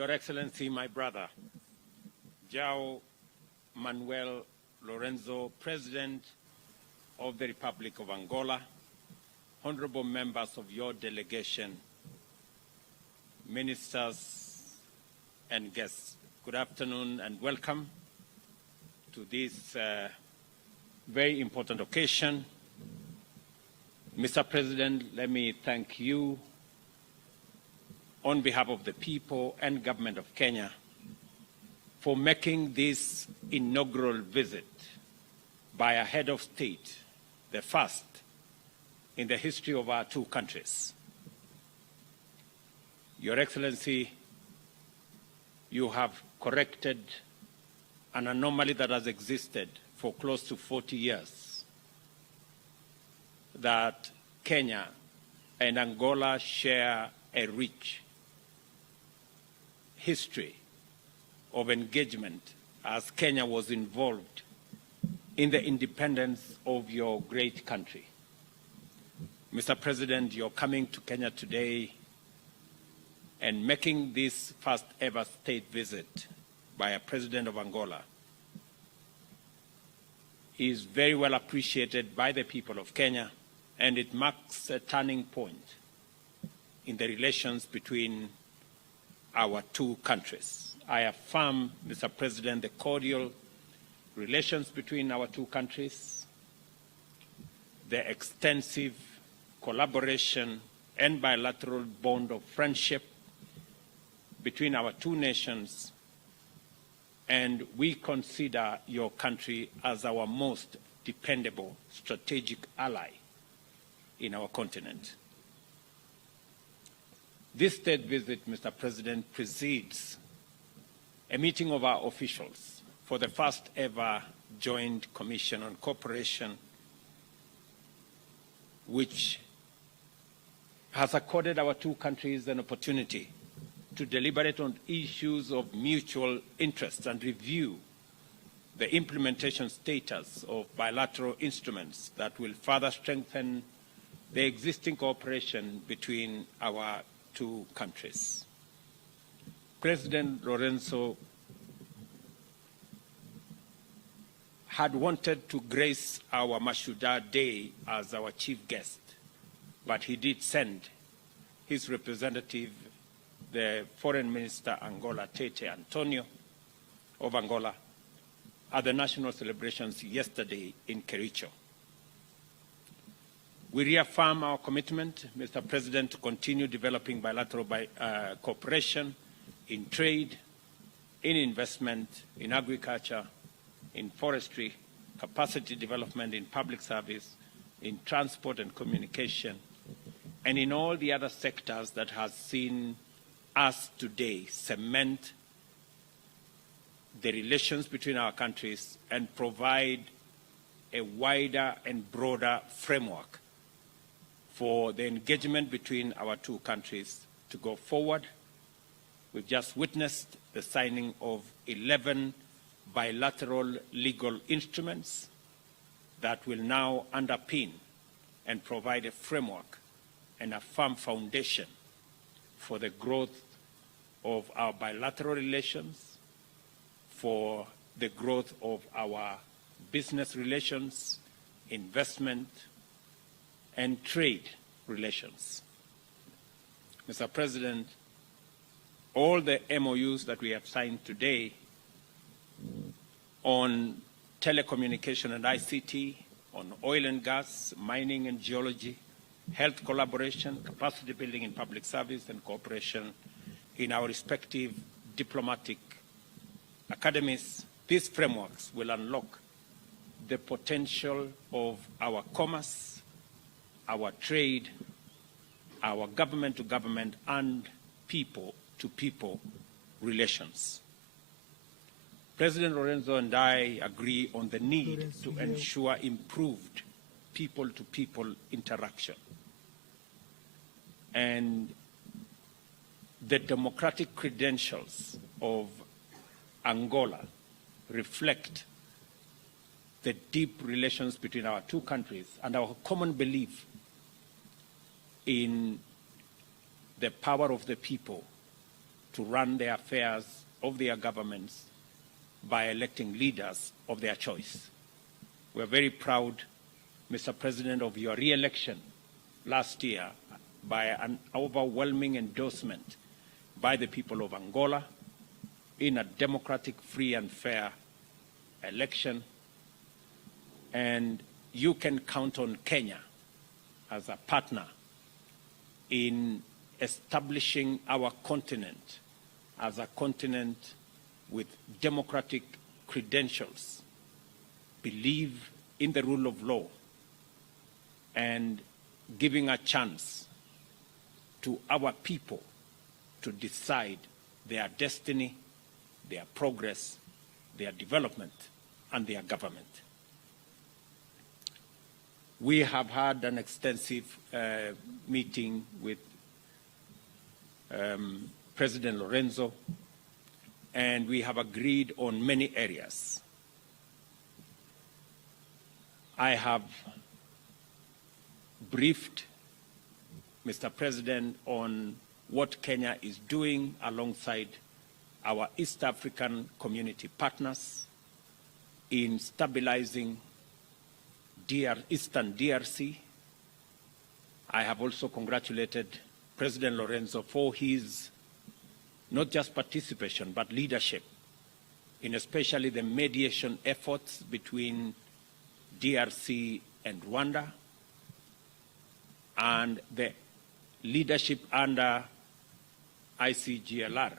Your Excellency, my brother, João Manuel Lorenzo, President of the Republic of Angola, honorable members of your delegation, ministers and guests, good afternoon and welcome to this very important occasion. Mr. President, let me thank you on behalf of the people and government of Kenya for making this inaugural visit by a head of state, the first in the history of our two countries. Your Excellency, you have corrected an anomaly that has existed for close to 40 years, that Kenya and Angola share a rich history of engagement as Kenya was involved in the independence of your great country. Mr. President, you're coming to Kenya today and making this first ever state visit by a president of Angola is very well appreciated by the people of Kenya, and it marks a turning point in the relations between our two countries. I affirm, Mr. President, the cordial relations between our two countries, the extensive collaboration and bilateral bond of friendship between our two nations, and we consider your country as our most dependable strategic ally in our continent. This state visit, Mr. President, precedes a meeting of our officials for the first ever Joint Commission on Cooperation, which has accorded our two countries an opportunity to deliberate on issues of mutual interest and review the implementation status of bilateral instruments that will further strengthen the existing cooperation between our two countries. President Lorenzo had wanted to grace our Mashuda Day as our chief guest, but he did send his representative, the Foreign Minister Angola, Tete Antonio of Angola, at the national celebrations yesterday in Kericho. We reaffirm our commitment, Mr. President, to continue developing bilateral cooperation in trade, in investment, in agriculture, in forestry, capacity development in public service, in transport and communication, and in all the other sectors that has seen us today cement the relations between our countries and provide a wider and broader framework for the engagement between our two countries to go forward. We've just witnessed the signing of 11 bilateral legal instruments that will now underpin and provide a framework and a firm foundation for the growth of our bilateral relations, for the growth of our business relations, investment, and trade relations. Mr. President, all the MOUs that we have signed today on telecommunication and ICT, on oil and gas, mining and geology, health collaboration, capacity building in public service, and cooperation in our respective diplomatic academies, these frameworks will unlock the potential of our commerce, our trade, our government-to-government and people-to-people relations. President Lorenzo and I agree on the need to ensure improved people-to-people interaction. And the democratic credentials of Angola reflect the deep relations between our two countries and our common belief in the power of the people to run the affairs of their governments by electing leaders of their choice. We're very proud, Mr. President, of your re-election last year by an overwhelming endorsement by the people of Angola in a democratic, free and fair election. And you can count on Kenya as a partner in establishing our continent as a continent with democratic credentials, believe in the rule of law, and giving a chance to our people to decide their destiny, their progress, their development, and their government. We have had an extensive meeting with President Lorenzo, and we have agreed on many areas. I have briefed Mr. President on what Kenya is doing alongside our East African community partners in stabilizing Eastern DRC. I have also congratulated President Lorenzo for his not just participation but leadership in especially the mediation efforts between DRC and Rwanda, and the leadership under ICGLR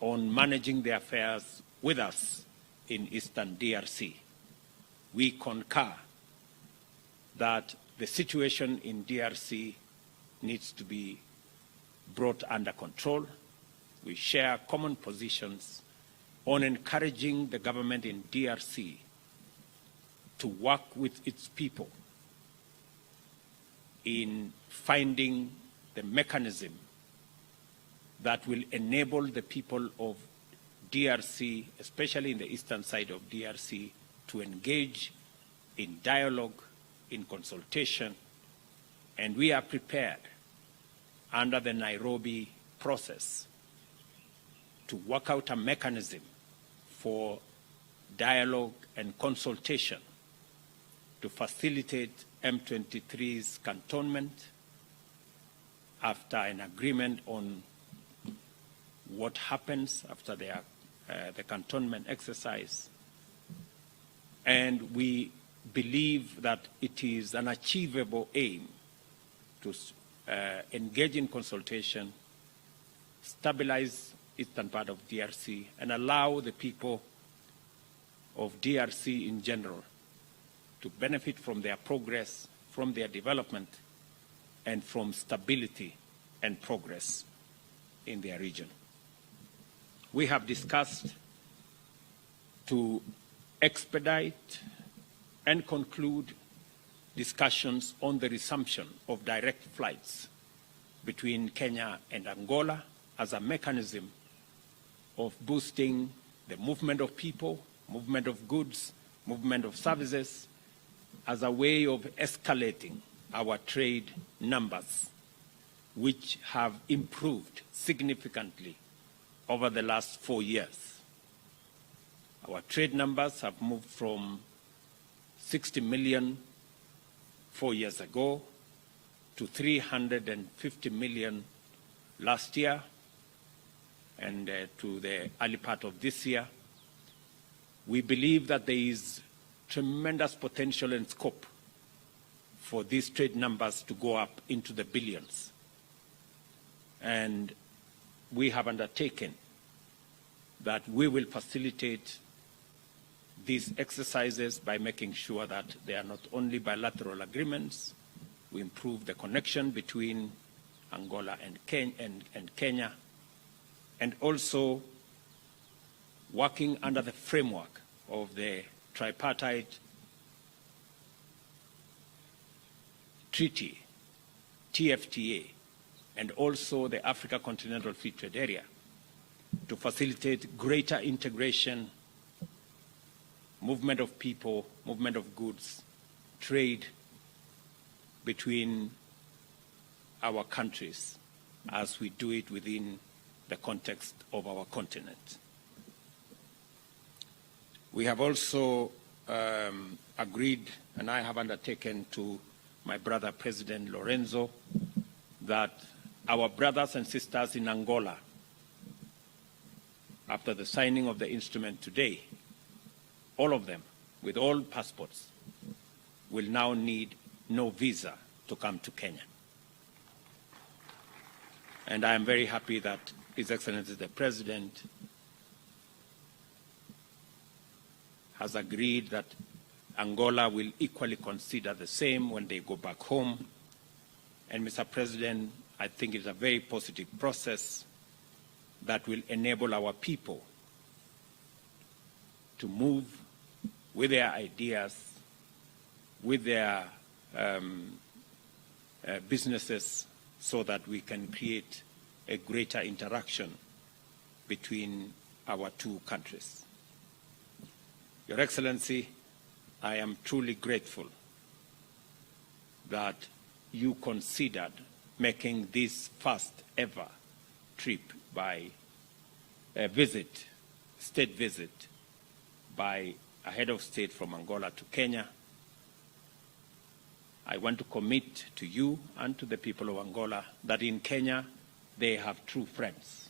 on managing the affairs with us in Eastern DRC. We concur that the situation in DRC needs to be brought under control. We share common positions on encouraging the government in DRC to work with its people in finding the mechanism that will enable the people of DRC, especially in the eastern side of DRC, to engage in dialogue, in consultation, and we are prepared under the Nairobi process to work out a mechanism for dialogue and consultation to facilitate M23's cantonment after an agreement on what happens after the cantonment exercise. And we believe that it is an achievable aim to engage in consultation, stabilize eastern part of DRC, and allow the people of DRC in general to benefit from their progress, from their development, and from stability and progress in their region. We have discussed to expedite and conclude discussions on the resumption of direct flights between Kenya and Angola as a mechanism of boosting the movement of people, movement of goods, movement of services, as a way of escalating our trade numbers, which have improved significantly over the last 4 years. Our trade numbers have moved from 60 million 4 years ago to 350 million last year, and to the early part of this year. We believe that there is tremendous potential and scope for these trade numbers to go up into the billions. And we have undertaken that we will facilitate these exercises by making sure that they are not only bilateral agreements, we improve the connection between Angola and Kenya, and also working under the framework of the tripartite treaty, TFTA, and also the Africa Continental Free Trade Area to facilitate greater integration, movement of people, movement of goods, trade between our countries as we do it within the context of our continent. We have also agreed, and I have undertaken to my brother President Lorenzo, that our brothers and sisters in Angola, after the signing of the instrument today, all of them, with all passports, will now need no visa to come to Kenya. And I am very happy that His Excellency the President has agreed that Angola will equally consider the same when they go back home. And Mr. President, I think it's a very positive process that will enable our people to move with their ideas, with their businesses, so that we can create a greater interaction between our two countries. Your Excellency, I am truly grateful that you considered making this first ever trip by a state visit by a head of state from Angola to Kenya. I want to commit to you and to the people of Angola that in Kenya they have true friends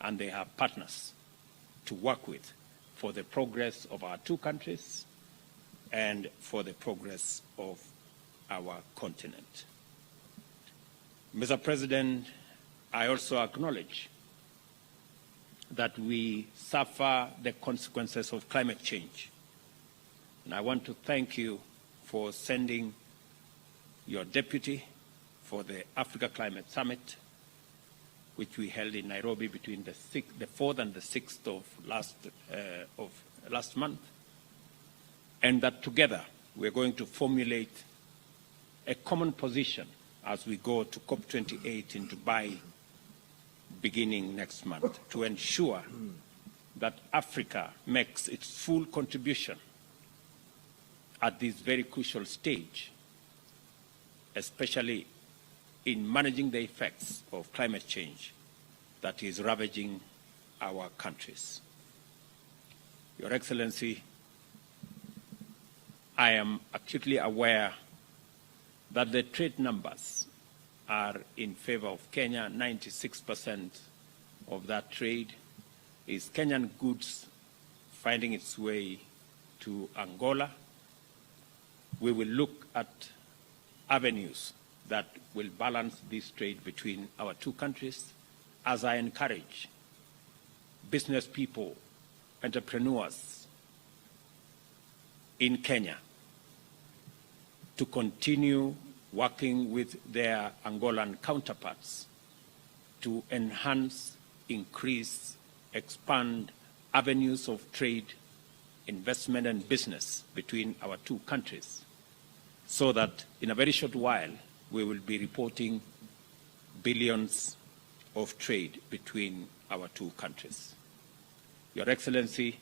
and they have partners to work with for the progress of our two countries and for the progress of our continent. Mr. President, I also acknowledge that we suffer the consequences of climate change. And I want to thank you for sending your deputy for the Africa Climate Summit, which we held in Nairobi between the 4th and the 6th of last month, and that together we're going to formulate a common position as we go to COP28 in Dubai beginning next month to ensure that Africa makes its full contribution at this very crucial stage, especially in managing the effects of climate change that is ravaging our countries. Your Excellency, I am acutely aware that the trade numbers are in favor of Kenya. 96% of that trade is Kenyan goods finding its way to Angola. We will look at avenues that will balance this trade between our two countries, as I encourage business people, entrepreneurs in Kenya to continue working with their Angolan counterparts to enhance, increase, expand avenues of trade, investment and business between our two countries, so that in a very short while we will be reporting billions of trade between our two countries. Your Excellency,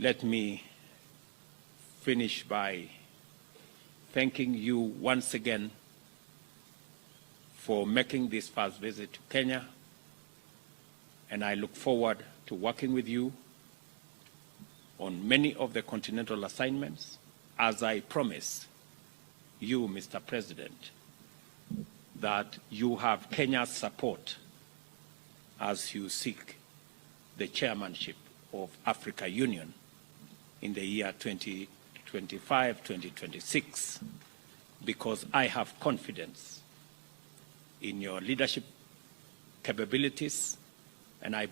let me finish by thanking you once again for making this first visit to Kenya, and I look forward to working with you on many of the continental assignments, as I promise you, Mr. President, that you have Kenya's support as you seek the chairmanship of Africa Union in the year 2025-2026, because I have confidence in your leadership capabilities, and I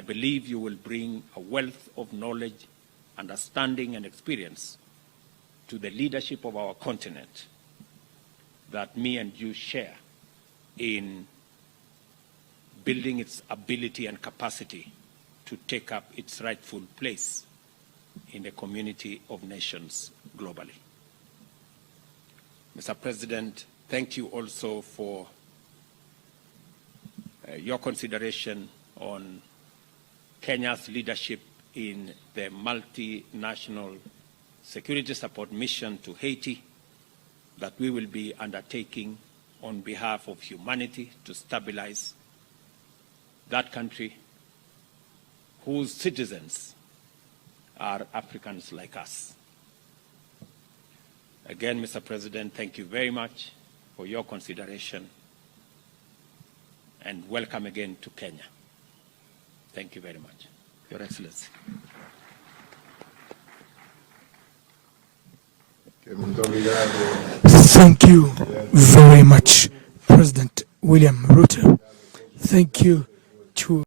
believe you will bring a wealth of knowledge, understanding, and experience to the leadership of our continent that me and you share in building its ability and capacity to take up its rightful place in the community of nations globally. Mr. President, thank you also for your consideration on Kenya's leadership in the multinational security support mission to Haiti that we will be undertaking on behalf of humanity to stabilize that country whose citizens are Africans like us. Again, Mr. President, thank you very much for your consideration, and welcome again to Kenya. Thank you very much, Your Excellency. Thank you very much, President William Ruto. Thank you to